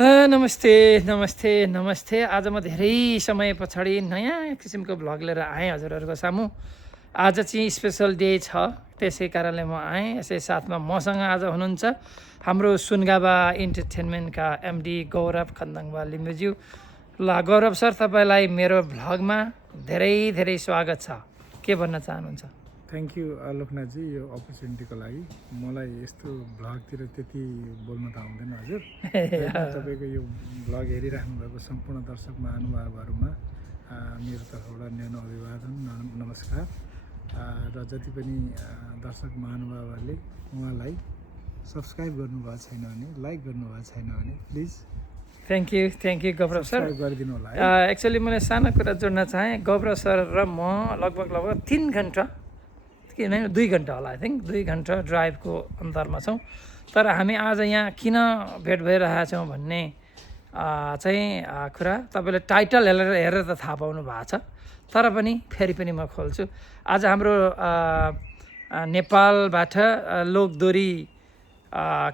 नमस्ते नमस्ते नमस्ते। आज म धेरै समय पछाडि नयाँ किसिमको भ्लग लिएर आएँ हजुरहरूको सामु। आज चाहिँ स्पेसल डे छ, त्यसै कारणले म आएँ। यसै साथमा मसँग आज हुनुहुन्छ हाम्रो सुनगाबा इन्टरटेनमेन्टका एमडी गौरव खन्दङवा लिम्बुज्यू। ल गौरव सर, तपाईँलाई मेरो भ्लगमा धेरै धेरै स्वागत छ। के भन्न चाहनुहुन्छ? थ्याङ्क यू लोकनाथजी, यो अपर्च्युनिटीको लागि। मलाई यस्तो भ्लगतिर त्यति बोल्न त आउँदैन हजुर। तपाईँको यो भ्लग हेरिराख्नु भएको सम्पूर्ण दर्शक महानुभावहरूमा मेरो तर्फबाट न्यानो अभिवादन, नमस्कार। र जति पनि दर्शक महानुभावहरूले उहाँलाई सब्सक्राइब गर्नुभएको छैन भने, लाइक गर्नुभएको छैन भने please thank you Gaurav sir. गरिदिनु होला। एक्चुअली मैले सानो कुरा जोड्न चाहेँ। गौरव सर र म लगभग 3 घन्टा किन 2 घन्टा होला, आई थिङ्क 2 घन्टा ड्राइभको अन्तरमा छौँ। तर हामी आज यहाँ किन भेट भइरहेका छौँ भन्ने चाहिँ कुरा तपाईँले टाइटल हेरेर त थाहा पाउनु भएको छ। तर पनि फेरि पनि म खोल्छु। आज हाम्रो नेपालबाट लोकदोरी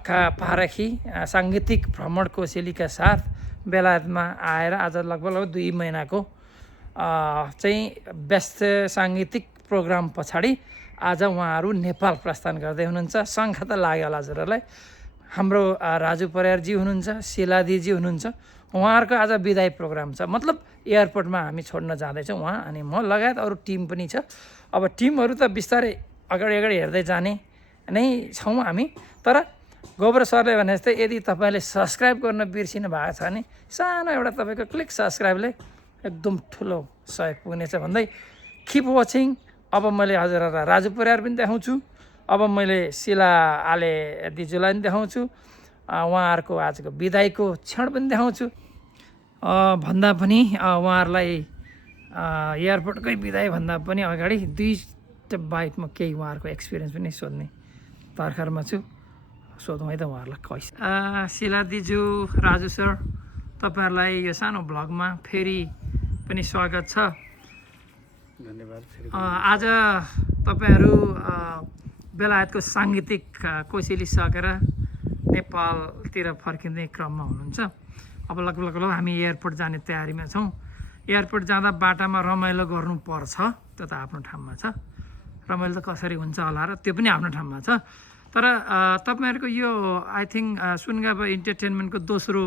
का पारखी साङ्गीतिक भ्रमण कोसेलीका साथ बेलायतमा आएर आज लगभग 2 महिनाको चाहिँ व्यस्त साङ्गीतिक प्रोग्राम पछाडि आज उहाँहरू नेपाल प्रस्थान गर्दै हुनुहुन्छ। शङ्ख त लाग्यो होला हजुरहरूलाई। हाम्रो राजु परियारजी हुनुहुन्छ, शिलादीजी हुनुहुन्छ। उहाँहरूको आज विदाई प्रोग्राम छ, मतलब एयरपोर्टमा हामी छोड्न जाँदैछौँ उहाँ अनि म लगायत अरू टिम पनि छ। अब टिमहरू त बिस्तारै अगाडि हेर्दै जाने नै छौँ हामी। तर गौरव सरले भने जस्तै यदि तपाईँले सब्सक्राइब गर्न बिर्सिनु भएको छ भने सानो एउटा तपाईँको क्लिक सब्सक्राइबले एकदम ठुलो सहयोग पुग्नेछ भन्दै किप वाचिङ। अब मैले हजुरहरूलाई राजु परियार पनि देखाउँछु। अब मैले शिला आले दिजुलाई पनि देखाउँछु। उहाँहरूको आजको विदाईको क्षण पनि देखाउँछु। भन्दा पनि उहाँहरूलाई एयरपोर्टकै विदाई भन्दा पनि अगाडि 2 बाइटमा केही उहाँहरूको एक्सपिरियन्स पनि सोध्ने तर्खरमा छु। सोधौँ है त उहाँहरूलाई कैसे। शिला दिजु, राजु सर, तपाईँहरूलाई यो सानो भ्लगमा फेरि पनि स्वागत छ। धन्यवाद। आज तपाईँहरू बेलायतको साङ्गीतिक कोसेली सकेर नेपालतिर फर्किँदै क्रममा हुनुहुन्छ। अब लगभग हामी एयरपोर्ट जाने तयारीमा छौँ। एयरपोर्ट जाँदा बाटामा रमाइलो गर्नुपर्छ, त्यो त आफ्नो ठाउँमा छ। रमाइलो त कसरी हुन्छ होला र त्यो पनि आफ्नो ठाउँमा छ। तर तपाईँहरूको यो आई थिङ्क सुनगाबा इन्टरटेनमेन्टको दोस्रो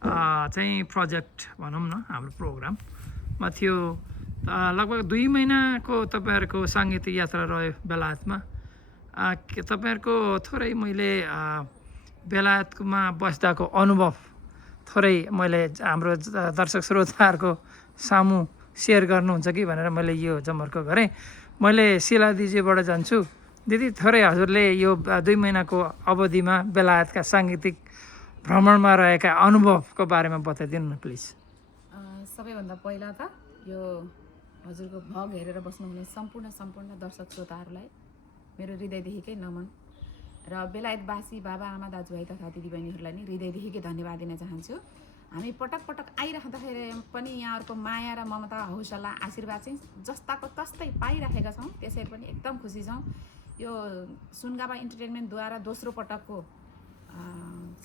चाहिँ प्रोजेक्ट भनौँ न, हाम्रो प्रोग्राममा थियो। लगभग 2 महिनाको तपाईँहरूको साङ्गीतिक यात्रा रह्यो बेलायतमा। तपाईँहरूको थोरै मैले बेलायतमा बस्दाको अनुभव थोरै मैले हाम्रो दर्शक श्रोताहरूको सामु सेयर गर्नुहुन्छ कि भनेर मैले यो जमर्को गरेँ। मैले शिला दिदीबाट जान्छु। दिदी, थोरै हजुरले यो 2 महिनाको अवधिमा बेलायतका साङ्गीतिक भ्रमणमा रहेका अनुभवको बारेमा बताइदिनु न प्लिज। सबैभन्दा पहिला त यो हजुरको भ्लग हेरेर बस्नुहुने सम्पूर्ण दर्शक श्रोताहरूलाई मेरो हृदयदेखिकै नमन र बेलायतवासी बाबा आमा दाजुभाइ तथा दिदीबहिनीहरूलाई नि हृदयदेखिकै धन्यवाद दिन चाहन्छु। हामी पटक आइराख्दाखेरि पनि यहाँहरूको माया र ममता, हौसला, आशीर्वाद चाहिँ जस्ताको तस्तै पाइराखेका छौँ। त्यसरी पनि एकदम खुसी छौँ। यो सुनगाबा इन्टरटेनमेन्टद्वारा दोस्रो पटकको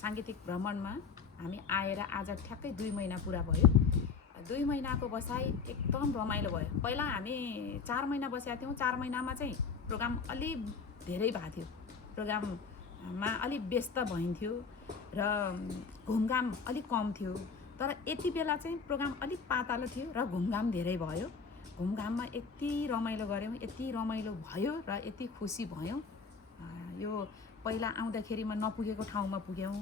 साङ्गीतिक भ्रमणमा हामी आएर आज ठ्याक्कै 2 महिना पुरा भयो। 2 महिनाको बसाइ एकदम रमाइलो भयो। पहिला हामी 4 महिना बसेका थियौँ। 4 महिनामा चाहिँ प्रोग्राम अलि धेरै भएको थियो, प्रोग्राममा अलि व्यस्त भइन्थ्यो र घुमघाम अलिक कम थियो। तर यति बेला चाहिँ प्रोग्राम अलिक पातलो थियो र घुमघाम धेरै भयो। घुमघाममा यति रमाइलो गऱ्यौँ, यति रमाइलो भयो र यति खुसी भयौँ। यो पहिला आउँदाखेरिमा नपुगेको ठाउँमा पुग्यौँ,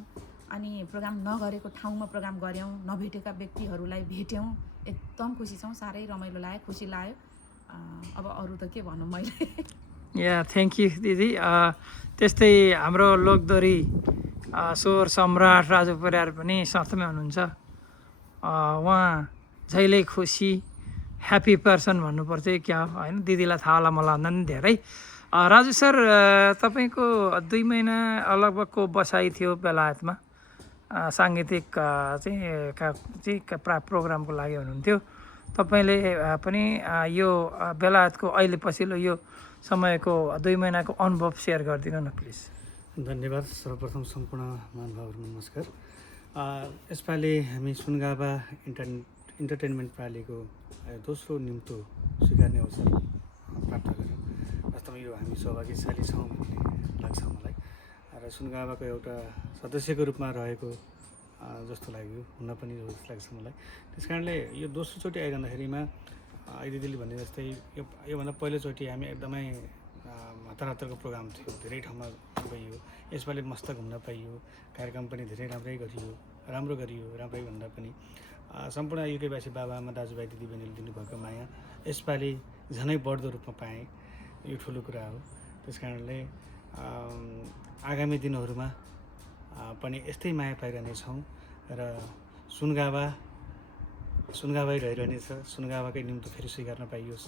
अनि प्रोग्राम नगरेको ठाउँमा प्रोग्राम गऱ्यौँ, नभेटेका व्यक्तिहरूलाई भेट्यौँ। एकदम खुसी छौँ, साह्रै रमाइलो लाग्यो, खुसी लाग्यो। अब अरू त के भनौँ मैले। थ्याङ्क यू दिदी। त्यस्तै हाम्रो लोकदोरी स्वर सम्राट राजु परियार पनि साथमै हुनुहुन्छ। उहाँ जहिल्यै खुसी, ह्याप्पी पर्सन भन्नुपर्छ क्या होइन, दिदीलाई थाहा होला मलाई भन्दा पनि धेरै। राजु सर, तपाईँको 2 महिना लगभगको बसाइ थियो बेलायतमा साङ्गीतिक चाहिँ प्रोग्रामको लागि हुनुहुन्थ्यो। तपाईँले पनि यो बेलायतको अहिले पछिल्लो यो समयको 2 महिनाको अनुभव सेयर गरिदिनु न प्लिज। धन्यवाद। सर्वप्रथम सम्पूर्ण महानुभावहरू नमस्कार। यसपालि हामी सुनगाभा इन्टरटेनमेन्ट प्रणालीको दोस्रो निम्तो स्वीकार्ने अवसर प्राप्त गऱ्यौँ। वास्तवमा यो हामी सौभाग्यशाली छौँ भन्ने लाग्छ मलाई र सुनगाभाको एउटा सदस्यको रूपमा रहेको जस्तो लाग्यो, हुन पनि जस्तो लाग्छ मलाई। त्यस कारणले यो दोस्रोचोटि आइरहँदाखेरिमा अहिले दिदीले भने जस्तै योभन्दा पहिलोचोटि हामी एकदमै हतार हतारको प्रोग्राम थियो, धेरै ठाउँमा गइयो। यसपालि मस्त घुम्न पाइयो, कार्यक्रम पनि धेरै राम्रै गरियो राम्रै भन्दा पनि सम्पूर्ण युकेवासी बाबाआमा दाजुभाइ दिदीबहिनीले दिनुभएको माया यसपालि झनै बढ्दो रूपमा पाएँ। यो ठुलो कुरा हो। त्यस कारणले आगामी दिनहरूमा पनि यस्तै माया पाइरहनेछौँ र सुनगाभै रहिरहनेछ। सुनगाभाकै निम्तो फेरि स्वीकार्न पाइयोस्,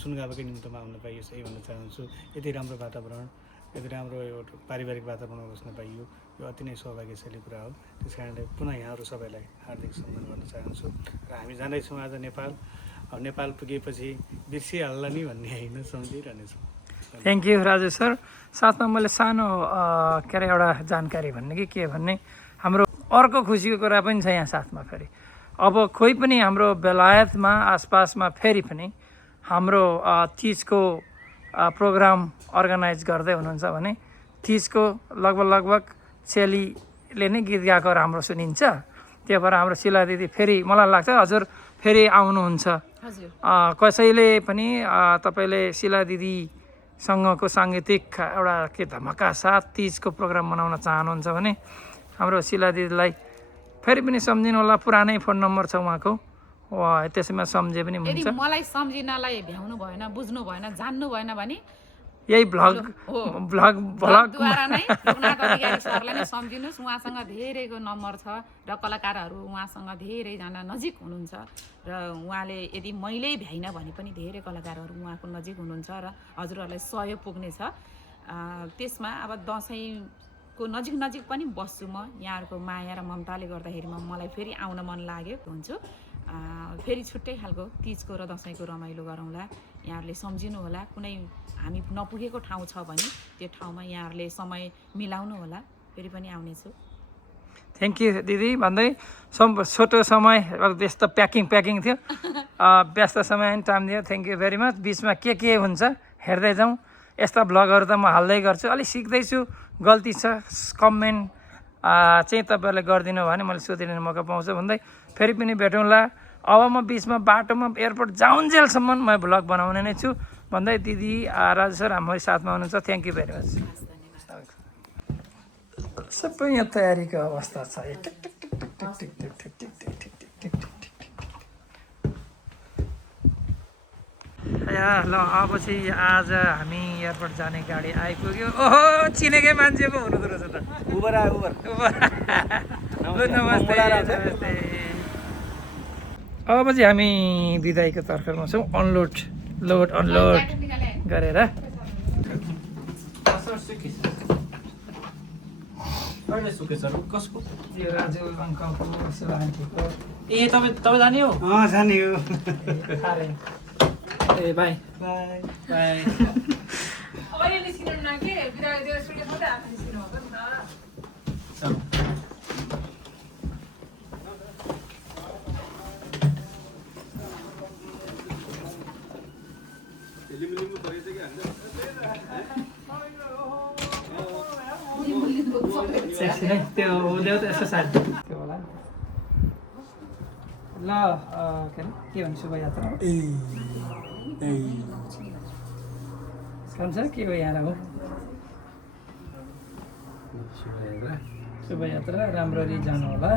सुनगाभाकै निम्तोमा आउन पाइयोस्, यही भन्न चाहन्छु। यति राम्रो वातावरण, यति राम्रो एउटा पारिवारिक वातावरणमा बस्न पाइयो, यो अति नै सौभाग्यशाली कुरा हो। त्यस कारणले पुनः यहाँहरू सबैलाई हार्दिक सम्मान गर्न चाहन्छु र हामी जाँदैछौँ आज नेपाल। नेपाल पुगेपछि बिर्सिहाल्ला नि भन्ने होइन, सम्झिरहनेछौँ। Thank you Raju sir. साथमा मैले सानो के अरे एउटा जानकारी भन्ने कि के भन्ने, हाम्रो अर्को खुसीको कुरा पनि छ यहाँ साथमा। फेरि अब कोही पनि हाम्रो बेलायतमा आसपासमा फेरि पनि हाम्रो तिजको प्रोग्राम अर्गनाइज गर्दै हुनुहुन्छ भने तिजको लगभग चेलीले नै गीत गाएको राम्रो सुनिन्छ। त्यही भएर हाम्रो शिला दिदी फेरि मलाई लाग्छ हजुर फेरि आउनुहुन्छ। कसैले पनि तपाईँले शिला दिदीसँगको साङ्गीतिक एउटा के धमाका साथ तिजको प्रोग्राम मनाउन चाहनुहुन्छ भने हाम्रो शिला दिदीलाई फेरि पनि सम्झिनु होला। पुरानै फोन नम्बर छ उहाँको, त्यसैमा सम्झे पनि हुन्छ। यदि मलाई सम्झिनलाई भ्याउनु भएन, बुझ्नु भएन, जान्नु भएन भने यही भ्लगद्वारा नै लोकनाथ अधिकारी सरलाई नै सम्झिनुहोस्। उहाँसँग धेरैको नम्बर छ र कलाकारहरू उहाँसँग धेरैजना नजिक हुनुहुन्छ र उहाँले यदि मैले भ्याइन भने पनि धेरै कलाकारहरू उहाँको नजिक हुनुहुन्छ र हजुरहरूलाई सहयोग पुग्नेछ। त्यसमा अब दसैँको नजिक पनि बस्छु म। यहाँहरूको माया र ममताले गर्दाखेरिमा मलाई फेरि आउन मन लाग्यो हुन्छु। फेरि छुट्टै खालको तिजको र दसैँको रमाइलो गरौँला। यहाँहरूले सम्झिनु होला। कुनै हामी नपुगेको ठाउँ छ भने त्यो ठाउँमा यहाँहरूले समय मिलाउनु होला। फेरि पनि आउनेछु। थ्याङ्क यू दिदी भन्दै छोटो समय व्यस्त प्याकिङ थियो, व्यस्त समय टाइम दियो। Thank you very much. बिचमा के हुन्छ हेर्दै जाउँ। यस्ता भ्लगहरू त म हाल्दै गर्छु, अलिक सिक्दैछु, गल्ती छ कमेन्ट चाहिँ तपाईँहरूले गरिदिनु भयो भने मैले सोधिने मौका पाउँछु भन्दै फेरि पनि भेटौँला। अब म बिचमा बाटोमा एयरपोर्ट जाउन्जेलसम्म म भ्लग बनाउने नै छु भन्दै दिदी राजु सर हाम्रो साथमा हुनुहुन्छ। Thank you very much. सबै यहाँ तयारीको अवस्था छ। ल अब चाहिँ आज हामी एयरपोर्ट जाने गाडी आइपुग्यो। ओहो चिनेकै मान्छेको हुनुहुँदो रहेछ त। उबर नमस्ते। अब चाहिँ हामी बिदाईको तर्खरमा छौँ। अनलोड गरेर कसको यो राजु अङ्कलको शिव आन्टीको। ए तपाईँ जाने हो? जाने हो। ए बाई बाई। त्यो ल्याउ त यसो साइड त्यो होला ल। के भन्नु शुभयात्रा खान्छ के हो यहाँ हो? शुभयात्रा राम्ररी जानु होला।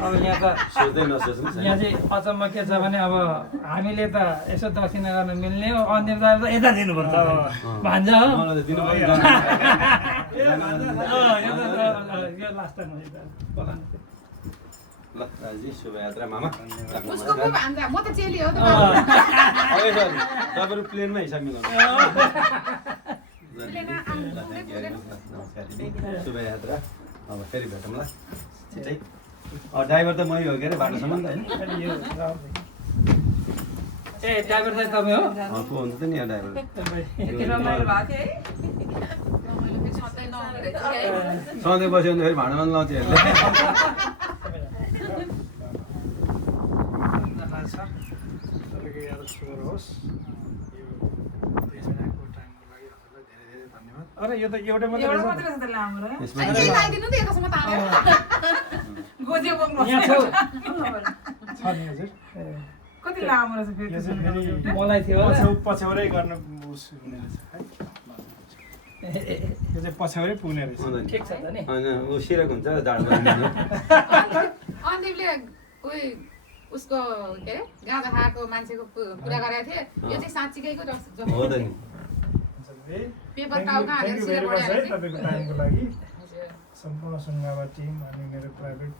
अब यहाँ चाहिँ अचम्म के छ भने अब हामीले त यसो दक्षिणा गर्न मिल्ने हो, अन्य त यता दिनुपर्छ भान्जा हो। यो लास्ट टाइम ल राजी शुभयात्रा मामा। उसको को भान्जा, म त चेली हो त। तपाईँहरू प्लेनमा हिसाब मिलाउनु। शुभयात्रा। अब फेरि भेटौँ ल छिटै। ड्राइभर त मै हो के अरे बाटोसम्म त होइन अनि यो ए ड्राइभर चाहिँ तपाईँ हो को हुनु त नि यहाँ ड्राइभर यति रमाइलो भएको थियो है रमाइलो फेरि सधैँ नहुने रहेछ है सधैँ बस्यो भने फेरि भाँडामा लाउँछ हेर्ने तपाईँको याद सुगर होस् यो 2 महिनाको टाइमको लागि हजुरलाई धेरै धेरै धन्यवाद अरे यो त एउटा मात्रै एउटा रहेछ मात्रै रहेछ त्यसले हाम्रो यसमा अनि केही लगाइदिनु नि एकैछिनमा तानेर गोजे बोक्नु यहाँ छौ छ नि हजुर कति लामो रहेछ फेरि यो चाहिँ फेरि मलाई थियो होला पछ्यौरै गर्न उस हुने रहेछ है यो चाहिँ पछ्यौरै पुग्ने रहेछ ठिक छ त नि होइन ऊ सिरक हुन्छ जाडो अनिपले उही उसको के अरे गाँजा खाएको मान्छेको कुरा गरेको थिएँ यो चाहिँ साँच्चीकैको हो त नि पेपर टाउका हालेर थ्याङ्क यू सिधै भेरी मच है पढाएको तपाईँको टाइमको लागि हजुर सम्पूर्ण सुनगावा टिम अनि मेरो प्राइभेट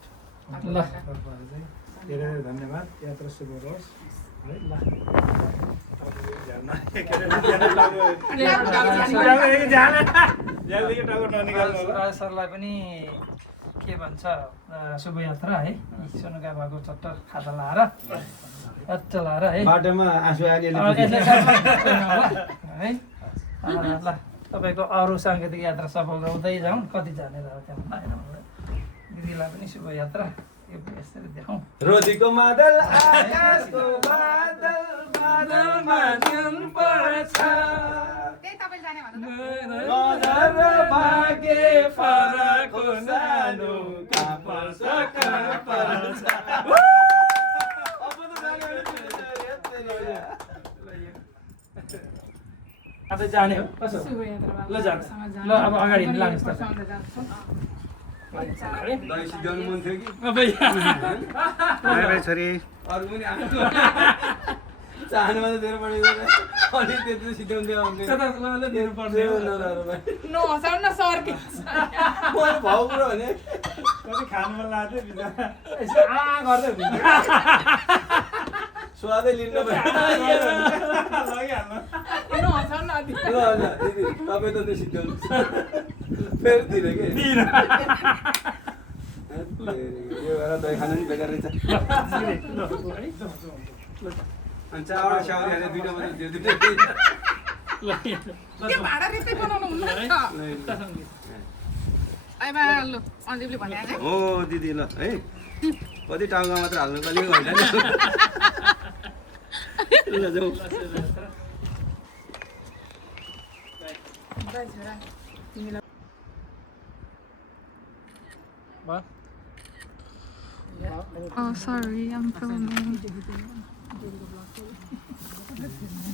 ल। तर्फबाट चाहिँ धेरै धेरै धन्यवाद यात्रा शुभ होस् है ल राज सरलाई पनि के भन्छ शुभयात्रा है सोनुका भएको चट्टर खाता लाएर चट्ट लाएर है बाटोमा आँसु यसलाई आलिअलि है ल तपाईँको अरू साङ्गीतिक यात्रा सफल रहँदै जाउँ कति जाने र त्यहाँ दिदीलाई पनि शुभयात्रा यो यसरी देखाउँ रोजीको मादल आकाशको बादल बादलमा जुन पर्छ त्यही तपाईँ जाने भन्नु नजर भागे फरक सानो कहाँ पर्छ कहाँ पर्छ अब जाने हो कसो ल जान्छ ल अब अगाडि लाग्नुहोस् त दही सिद्ध्याउनु मन थियो कि अब बाई बाई छोरी अरू पनि आएको चाहनुमा त धेरै पढेको अनि त्यति सिद्ध्याउँदै आउँदै दिनु पर्छ नहसाउ न सर के मैले भाउ कुरो भने कति खानु मन लाग्थ्यो बिचरा गर्दै हुन्छ स्वादै लिन्न लगिहाल्नु नहसाउ न ल ल दिदी तपाईँ त त्यो सिद्ध्याउनु फेरि दिने के यो भएर दही खानु नि बेकार रहेछ अनि चारवटा स्याउरी हालेर दुइटा मात्रै दियो दुइटा त्यो भाडा रित्तै बनाउनु हुन्न नि त आइबा लु अनिपले भनेको हो दिदी ल है कति टाउका मात्र हाल्नु कहिले होइन नि ल जाउँ Oh, sorry, I'm filming.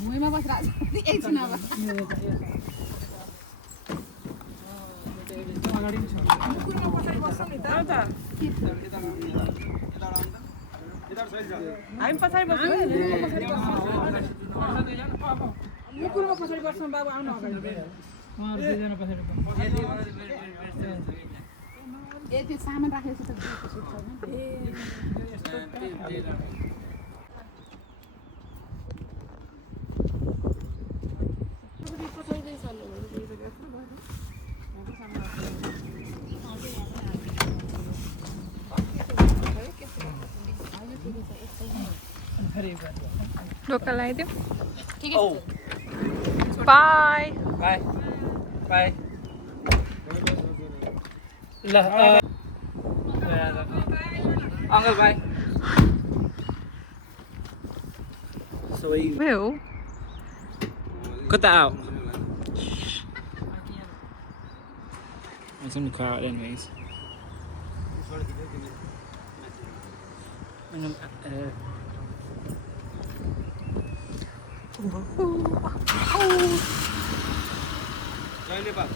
भुइँमा बसिरहेको छ एकछिन अब हामी पछाडि बस्छौँ मुकुरमा पछाडि बस्छौँ बाबु आउनु अगाडि ए त्यो सामान राखेको छ ढोका लगाइदिउँ बाई बाई बाई ल uncle by Will. Kota out. It's in the crowd anyways. जय नेपाल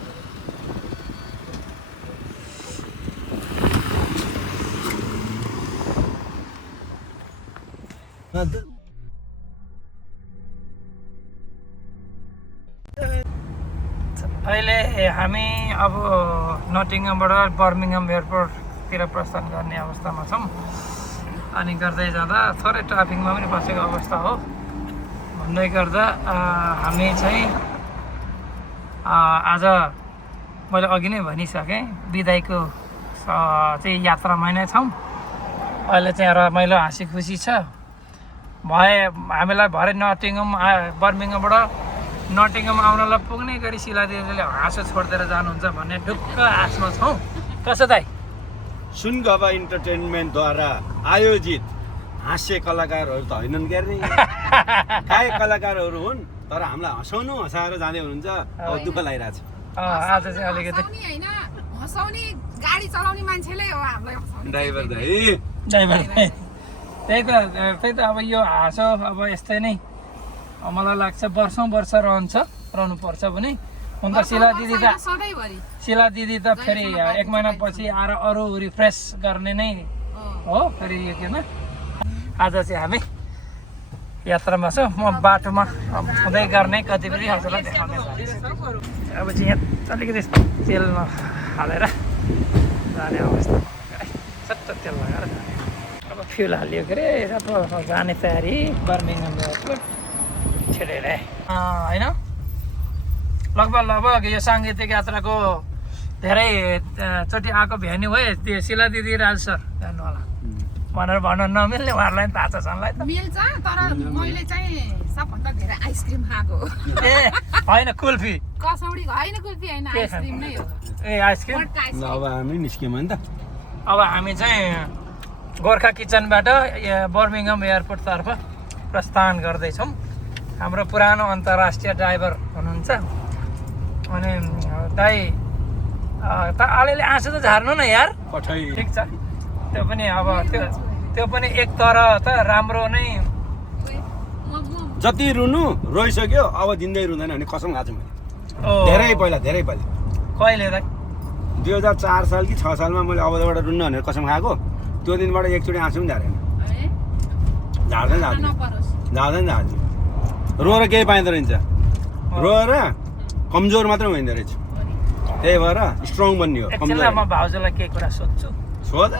अहिले हामी अब नटिङमबाट बर्मिङम एयरपोर्टतिर प्रस्थान गर्ने अवस्थामा छौँ अनि गर्दै जाँदा थोरै ट्राफिकमा पनि बसेको अवस्था हो भन्दै गर्दा हामी चाहिँ आज मैले अघि नै भनिसकेँ बिदाईको चाहिँ यात्रामा नै छौँ अहिले चाहिँ रमाइलो हाँसी खुसी छ भए हामीलाई भरे बर्मिङमबाट नटिङम आउनलाई पुग्ने गरी शिला दिदीले हाँसो छोडिदिएर जानुहुन्छ भन्ने ढुक्क आशमा छौँ। कसो दाइ? सुनगवा इन्टरटेनमेन्टद्वारा आयोजित हास्य कलाकारहरू त होइनन् के अरे कायक कलाकारहरू हुन्, तर हामीलाई हँसाउनु हँसाएर जाँदै हुनुहुन्छ। अब दुःख लागिरहेछ। आज चाहिँ अलिकति हँसाउने होइन, हँसाउने गाडी चलाउने मान्छेले हो हामीलाई हँसाउने। ड्राइभर दाइ त्यही त अब यो हाँसो अब यस्तै नै मलाई लाग्छ वर्ष रहनुपर्छ पनि। हुन त शिला दिदी त फेरि 1 महिनापछि आएर अरू रिफ्रेस गर्ने नै हो फेरि यो किन। आज चाहिँ हामी यात्रामा छौँ। म बाटोमा हुँदै गर्ने गतिविधि हजुरलाई देखाउने अब चाहिँ यहाँ अलिकति तेल हालेर जाने अवस्था सट्ट तेल लगाएर जाने। अब फ्युल हालियो के अरे अब जाने तयारी बर्मिङम एयरपोर्ट छिरेर होइन। लगभग यो साङ्गीतिक यात्राको धेरै चोटि आएको भ्यानी भयो त्यो शिला दिदी राज सर जानु होला भनेर भन्न नमिल्ने उहाँहरूलाई पनि थाहा छ सनलाई त। मिल्छ, तर मैले चाहिँ सबभन्दा धेरै आइसक्रिम खाएको। ए होइन कुल्फी कसौडी होइन, कुल्फी होइन, आइसक्रिम नै हो। ए आइसक्रिम। अब हामी निस्क्यौँ नि त। अब हामी चाहिँ गोर्खा किचनबाट बर्मिङम एयरपोर्टतर्फ प्रस्थान गर्दैछौँ। हाम्रो पुरानो अन्तर्राष्ट्रिय ड्राइभर हुनुहुन्छ अनि दाइ अलिअलि आँसु त झार्नु न यार। ठिक छ, त्यो पनि अब त्यो पनि एक तर त राम्रो नै। जति रुनु रोइसक्यो, अब जिन्दै रुँदैन भने कसम खाएको छु मैले। धेरै पहिला कहिले दाइ? 2004 साल कि 6 सालमा मैले अबबाट रुन्न भनेर कसम खाएको। त्यो दिनबाट एकचोटि आँसु पनि झारेन। झार्दैन रोएर केही पाइँदो रहेछ। रोएर कमजोर मात्र हुँदो रहेछ। त्यही भएर स्ट्रङ बन्ने हो। एकछिन म भाउजूलाई केही कुरा सोध्छु। सोध।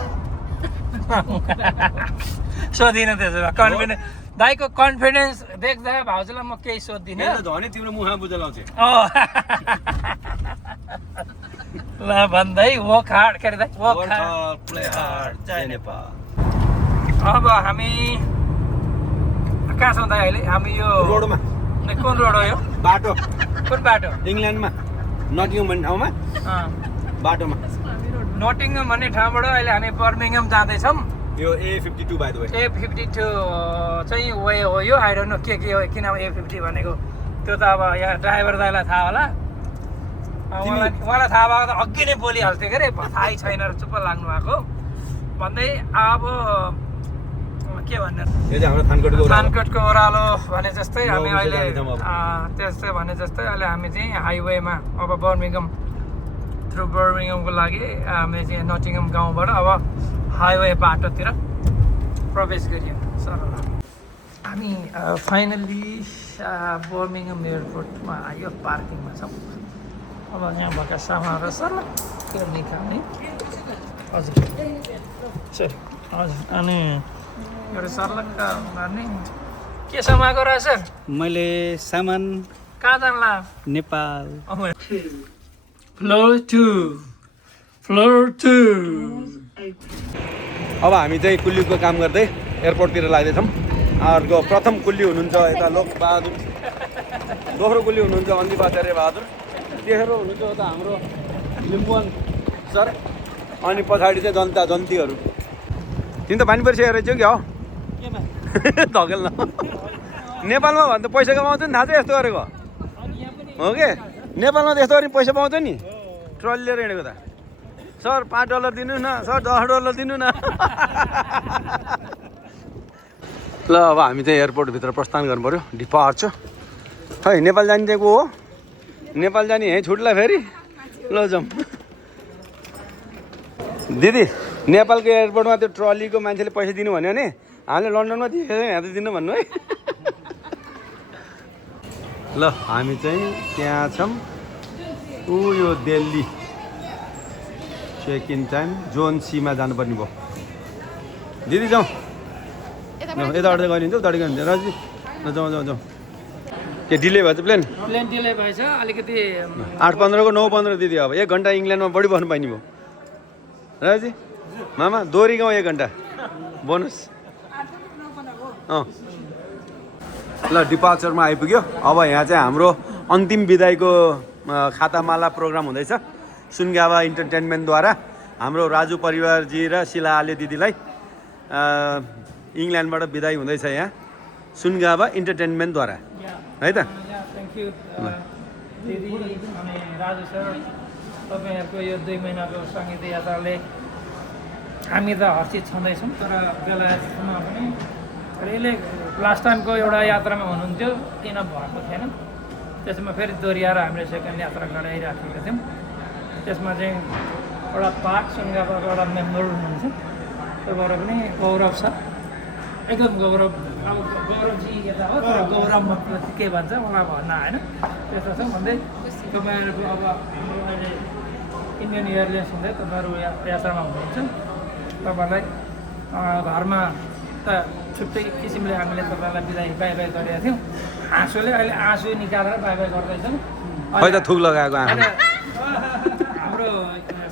सोधिनँ त्यसो भए कन्फिडेन्स दाइको कन्फिडेन्स देख्दा भाउजूलाई म केही सोध्दिनँ। झनै तिम्रो मुखमा बुझलाउँछ। ल भन्दै वर्क हार्ड के अरे दाइ? जय नेपाल। अब हामी कहाँ छौँ दाइ अहिले? हामी यो रोडमा। कुन रोड हो यो? बाटो। कुन बाटो? इङ्ल्यान्डमा नटिङम भन्ने ठाउँमा बाटोमा। नटिङम भन्ने ठाउँबाट अहिले हामी बर्मिङम जाँदैछौँ। यो A52 by the way. A52 चाहिँ वे हो यो। आई डोन्ट नो के हो किन A50 भनेको, त्यो त अब यहाँ ड्राइभर दाइलाई थाहा होला। उहाँलाई थाहा भएको त अघि नै बोलिहाल्थ्यो के अरे, थाहै छैन र चुप्प लाग्नु भएको भन्दै। अब के भन्ने यो चाहिँ हाम्रो थानकोटको ओह्रालो भने जस्तै हामी अहिले त्यस्तै भने जस्तै अहिले हामी चाहिँ हाइवेमा अब बर्मिङम थ्रु बर्मिङमको लागि हामी चाहिँ नटिङम गाउँबाट अब हाइवे बाटोतिर प्रवेश गरियो सर। हामी फाइनल्ली बर्मिङम एयरपोर्टमा आयो, पार्किङमा छौँ। अब यहाँ भएका सामानहरू सर निकाल्ने। हजुर सर हजुर। अनि मेरो सर्लक्क गर्ने के समाएको रहेछ सर? मैले सामान कहाँ जानला? नेपाल। फ्लोर 2। अब हामी चाहिँ कुल्लीको काम गर्दै एयरपोर्टतिर लाग्दैछौँ। अर्को प्रथम कुल्ली हुनुहुन्छ यता लोकबहादुर, दोस्रो कुल्ली हुनुहुन्छ अन्दिप आचार्य बहादुर, तेस्रो हुनुहुन्छ यता हाम्रो लिम्बुवान सर, अनि पछाडि चाहिँ जनता जन्तीहरू। तिमी त पानी परिसकेको रहेछौ क्या हो? धकेल न। नेपालमा भन्दा पैसा कमाउँछ नि, थाहा छ यस्तो गरेको हो कि? नेपालमा त यस्तो गरी पैसा पाउँछ नि, ट्रली लिएर हिँडेको त। सर $5 दिनु न, सर $10 दिनु न। ल अब हामी चाहिँ एयरपोर्टभित्र प्रस्थान गर्नु पऱ्यो। डिपार्चर खै नेपाल जाने चाहिँ को हो? नेपाल जाने यहीँ छुट्ला फेरि। ल जाउँ। दिदी नेपालको एयरपोर्टमा त्यो ट्रलीको मान्छेले पैसा दिनु भन्यो भने हामीले लन्डनमा दिएको यहाँ त दिनु भन्नु है। ल हामी चाहिँ त्यहाँ छौँ। यो Delhi check in time zone सीमा जानुपर्ने भयो। दिदी जाउँ। यताबाट गयो भने उताबाट गयो भने राजी जाउँ। के डिले भएछ प्लेन डिले भएछ अलिकति। 8:15 को 9:15 दिदी। अब 1 घन्टा इङ्ल्यान्डमा बढी बस्नु पाइने भयो राजी। मामा दोहोरी गाउँ 1 घन्टा। बोनस ल डिपार्चरमा आइपुग्यो। अब यहाँ चाहिँ हाम्रो अन्तिम विदाईको खातामाला प्रोग्राम हुँदैछ सुनगावा इन्टरटेनमेन्टद्वारा। हाम्रो राजु परिवारजी र शिला आले दिदीलाई इङ्ल्यान्डबाट विदाई हुँदैछ यहाँ सुनगावा इन्टरटेनमेन्टद्वारा है त। थ्याङ्क यू दिदी अनि राजु सर, तपाईँहरूको यो 2 महिनाको सङ्गीत यात्राले हामी त हर्षित छँदैछौँ। तर बेलायतमा पनि अहिले लास्ट टाइमको एउटा यात्रामा हुनुहुन्थ्यो, किन भएको थिएन। त्यसमा फेरि दोहोऱ्याएर हामीले सेकेन्ड यात्रा गराइराखेका थियौँ। त्यसमा चाहिँ एउटा पाक सुनगावाको एउटा मेम्बर हुनुहुन्छ, त्योबाट पनि गौरव छ, एकदम गौरव। अब गौरवजी यता हो, तर गौरव मतलब के भन्छ मलाई भन्न आएन। त्यस्तो छ भन्दै तपाईँहरूको अब हाम्रो अहिले इन्डियन एयरलाइन्स हुँदै तपाईँहरू यात्रामा हुनुहुन्छ। तपाईँहरूलाई घरमा त छुट्टै किसिमले हामीले तपाईँलाई बिदाई बाई बाई गरेका थियौँ। आँसुले अहिले आँसु निकालेर बाई बाई गर्दैछौँ। खै त थुक लगाएको आमा। हाम्रो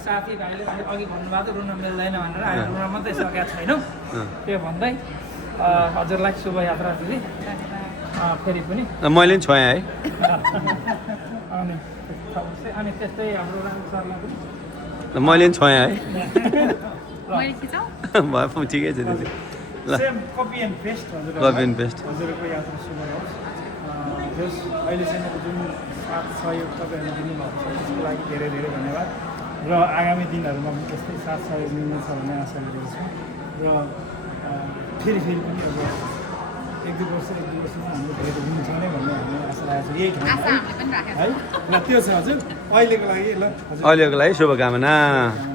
साथीभाइले अघि भन्नुभएको थियो रुन मिल्दैन भनेर, हामी रुन मात्रै सकेका छैनौँ। त्यो भन्दै हजुरलाई शुभ यात्रा दिदी फेरि पनि। मैले पनि छोएँ है। अनि त्यस्तै हाम्रो राम सरलाई पनि मैले पनि छोएँ है। मैले खिचाउ भयो ठिकै छ दिदी। ल सेम कपी एन्ड पेस्ट हजुर। Copy and paste. हजुरको यात्रा शुभ होस्। जस अहिलेसम्मको जुन साथ सहयोग तपाईँहरूले दिनुभएको छ त्यसको लागि धेरै धेरै धन्यवाद। र आगामी दिनहरूमा पनि त्यस्तै साथ सहयोग मिल्नेछ भन्ने आशा गरेको छु। र फेरि पनि अब 1-2 वर्षमा हाम्रो भेट हुन्छ नै भन्ने हामीले आशा राखेको छ यही ठाउँमा आशा हामीले पनि राखेको है। ल त्यो छ हजुर अहिलेको लागि। ल हजुर अहिलेको लागि शुभकामना।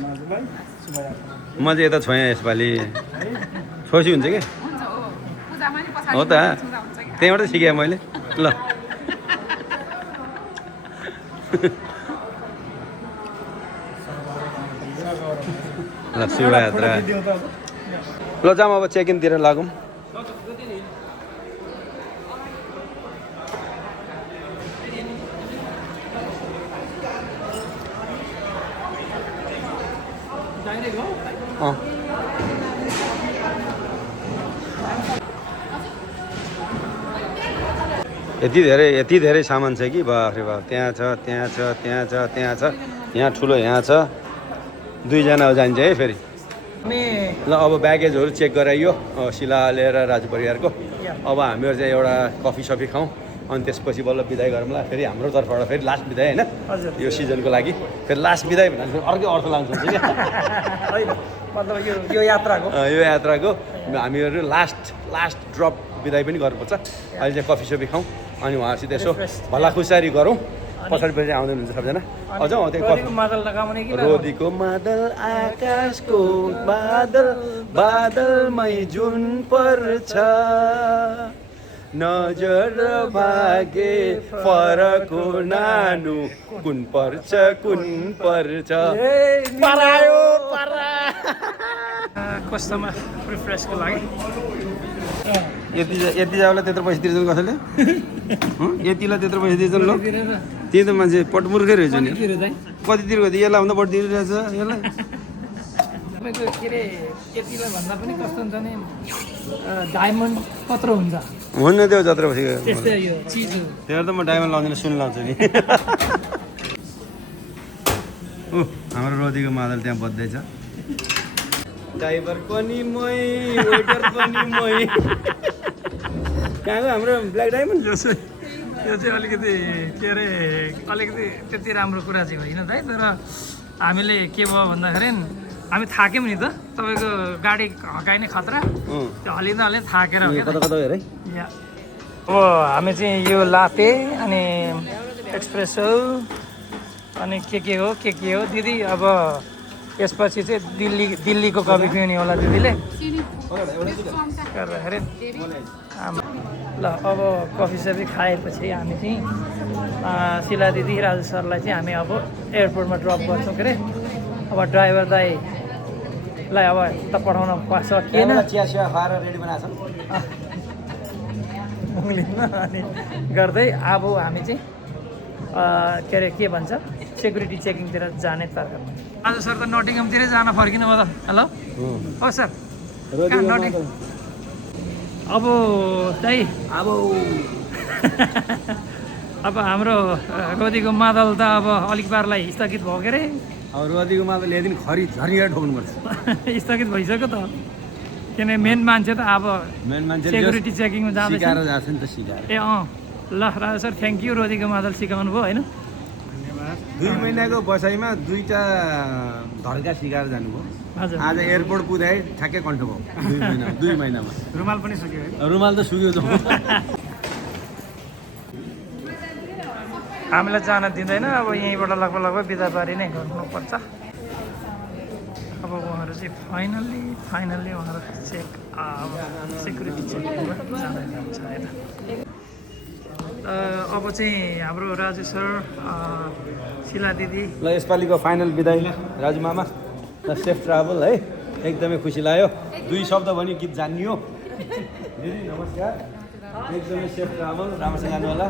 हजुरलाई शुभ यात्रा। म चाहिँ यता छोएँ यसपालि। छोसी हुन्छ कि हुन्छ हो, पूजामा नि पछाडि हो त, छुँदा हुन्छ कि। त्यहीँबाट सिकेँ मैले। ल ल शुभ यात्रा। दिउँ त अब। ल जाउँ अब चेक इनतिर लागौँ। डाइरेक्ट हो। अँ यति धेरै सामान छ कि बाफ्रे बाफ। त्यहाँ छ त्यहाँ छ त्यहाँ छ त्यहाँ छ यहाँ ठुलो यहाँ छ। 2 जना जान्छ है फेरि। हामी ल अब ब्यागेजहरू चेक गराइयो शिला लिएर राजु परिवारको। अब हामीहरू चाहिँ एउटा कफी सफी खाउँ अनि त्यसपछि बल्ल बिदाई गरौँला। फेरि हाम्रो तर्फबाट फेरि लास्ट बिदाई होइन यो सिजनको लागि। फेरि लास्ट बिदाई भन्दा फेरि अर्कै अर्थ लाग्छ क्या। होइन मतलब यो यात्राको यो यात्राको हामीहरू लास्ट ड्रप बिदाई पनि गर्नुपर्छ। अहिले चाहिँ कफी सफी खाउँ अनि उहाँसित यसो भलाखुसारी गरौँ। पछाडि पछि आउँदैन हुन्छ सबजना। अझ त्यही कफी मादल लगाउने कि रोदीको मादल आकाशको बादल बादलमै जुन पर्छ नजर भागे फरक हो नानु कुन पर्छ परायो कस्टमर प्रिफरेन्सको लागि यति जाओलाई त्यत्रो पैसा तिर्छन् कसैले? यतिलाई त्यत्रो पैसा दिन्छन् ल? त्यही त मान्छे पटमुर्खै रहेछ नि। कति तिर्को यसलाई भन्दा बढी तिरिरहेछ यसलाई। तपाईँको के अरे यतिलाई भन्दा पनि कस्तो हुन्छ भने डायमन्ड कत्रो हुन्छ हुन्न त्यो जत्रो पछि त्यस्तै यो चिज हो। त्यहाँ त म डायमन्ड लाउँदिनँ सुन लाउँछु नि। ऊ हाम्रो रोदीको मादल त्यहाँ बज्दैछ। ड्राइभर पनि मै वेटर पनि मै। कहाँको हाम्रो ब्ल्याक डायमन्ड? यो चाहिँ अलिकति के अरे अलिकति त्यति राम्रो कुरा चाहिँ होइन त है। तर हामीले के भयो भन्दाखेरि हामी थाक्यौँ नि त। तपाईँको गाडी हकाइने खतरा त्यो हलिँदा हलिँदा थाकेर हो क्या। कता कता हेर है। अब हामी चाहिँ यो लाते अनि एक्सप्रेसो अनि के हो दिदी। अब त्यसपछि चाहिँ दिल्लीको कफी पिउने होला दिदीले। ल अब कफी सफी खाएपछि हामी चाहिँ शिला दिदी राजु सरलाई चाहिँ हामी अब एयरपोर्टमा ड्रप गर्छौँ के अरे। अब ड्राइभर दाईलाई अब त पठाउन सकिएन चिया सिया खाएर रेडी बनाएको छ। मुङ्लिनमा अनि गर्दै अब हामी चाहिँ के अरे के भन्छ सेक्युरिटी चेकिङतिर जाने तर्क। आज सर त नटिङमतिरै जान फर्किनु भयो त। हेलो हो सर रोजीको नटे मादल। अब दाइ अब अब हाम्रो रोदीको मादल त अब अलिक बारलाई स्थगित भयो के अरे अब रोजीको मादल यदि खरी झरिएर ठोक्नुपर्छ। स्थगित भइसक्यो त किनभने मेन मान्छे त अब मेन मान्छे सेक्युरिटी चेकिङमा जाँदैछ सिकाएर जान्छ नि त सिकाएर। ए ल राजा सर थ्याङ्क यू रोदीको मादल सिकाउनु भयो होइन 2 महिनाको बसाइमा 2टा धड्का सिकाएर जानुभयो। हजुर आज एयरपोर्ट पुगाए ठ्याक्कै कन्ठ भयो 2 महिनामा। रुमाल पनि सक्यो है रुमाल त सुक्यो त। हामीलाई जान दिँदैन अब यहीँबाट लगभग बिदा पारी नै गर्नुपर्छ अब उहाँहरू चाहिँ फाइनल्ली उहाँहरू चेक सेक्युरिटी चेकिङबाट जाँदै जान्छ होइन अब चाहिँ हाम्रो राजु सर शिला दिदी ल यसपालिको फाइनल बिदाई राजु मामा ल सेफ ट्राभल है एकदमै खुसी लाग्यो 2 शब्द भन्यो गीत जान्नियो दिदी नमस्कार एकदमै सेफ ट्राभल राम्रोसँग जानु होला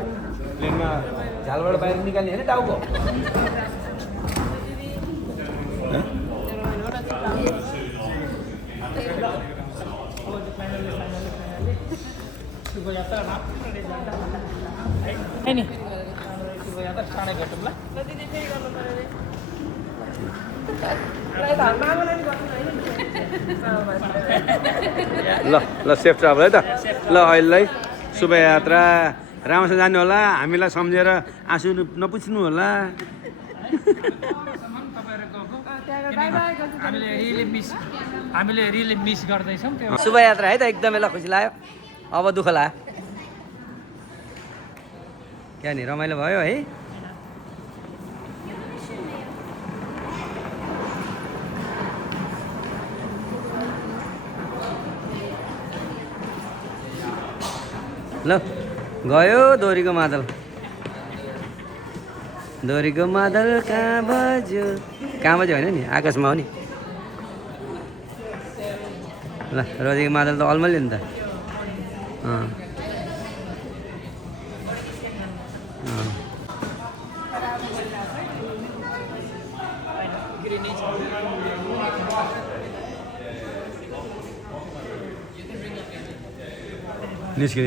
प्लेनमा झालबाट बाहिर निकाल्ने होइन टाउको नि शुभयात्रा चाँडै भेटौँला ल ल सेफ ट्राभल है त ल अहिले शुभयात्रा राम्रोसँग जानु होला हामीलाई सम्झेर आँसु नपुछ्नु होला हामीले रियली मिस गर्दैछौँ त्यो शुभयात्रा है त एकदमै ल खुसी लाग्यो अब दुःख लाग्यो क्या नि रमाइलो भयो है ल गयो दोरीको मादल कहाँ बज्यो होइन नि आकाशमा हो नि ल रोजीको मादल त अलमल्यो नि त निस्क्यो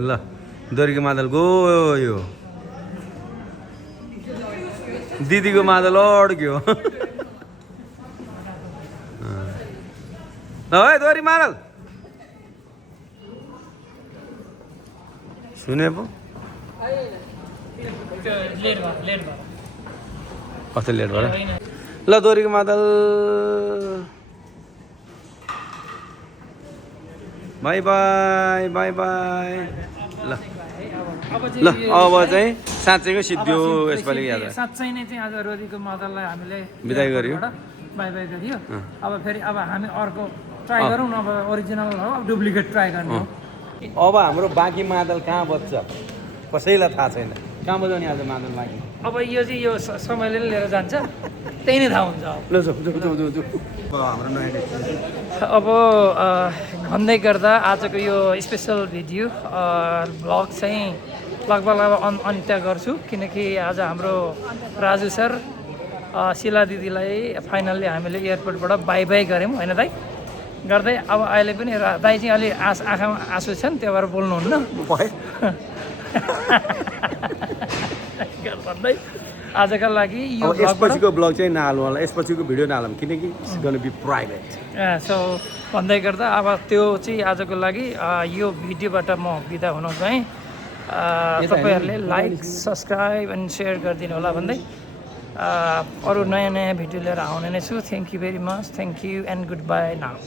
ल दोरीको मादल गयो दिदीको मादल अड्क्यो ल है दोरी मादल सुने पो कस्तो लेट भयो ल दोरीको मादल बाई बाई बाई बाई ल ल अब चाहिँ साँच्चैको सिद्धियो यसपालि याद साँच्चै नै चाहिँ आज रोदीको मादललाई हामीले बिदाई गरियो बाई बाई गरियो अब फेरि अब हामी अर्को ट्राई गरौँ न अब ओरिजिनल हो अब डुप्लिकेट ट्राई गर्ने हो अब हाम्रो बाँकी मादल कहाँ बज्छ कसैलाई थाहा छैन कहाँ बजाउने आज मादल बाँकी अब यो चाहिँ यो समयले लिएर जान्छ त्यही नै थाहा हुन्छ ल हाम्रो नयाँ डेस्टिनेसन अब भन्दै गर्दा आजको यो स्पेसल भिडियो भ्लग चाहिँ लगभग अन्त्य गर्छु किनकि आज हाम्रो राजु सर शिला दिदीलाई फाइनल्ली हामीले एयरपोर्टबाट बाई बाई गऱ्यौँ होइन दाइ गर्दै अब अहिले पनि दाइ चाहिँ अलि आँखामा आँसु छन् त्यो भएर बोल्नुहुन्न भन्दै आजका लागि यो यसपछिको ब्लग चाहिँ नहाल्नु होला यसपछिको भिडियो नहालौँ किनकि it's gonna be private so भन्दै गर्दा अब त्यो चाहिँ आजको लागि यो भिडियोबाट म बिदा हुन गएँ तपाईँहरूले लाइक सब्सक्राइब अनि सेयर गरिदिनु होला भन्दै अरू नयाँ भिडियो लिएर आउने नै छु thank you very much thank you and good by now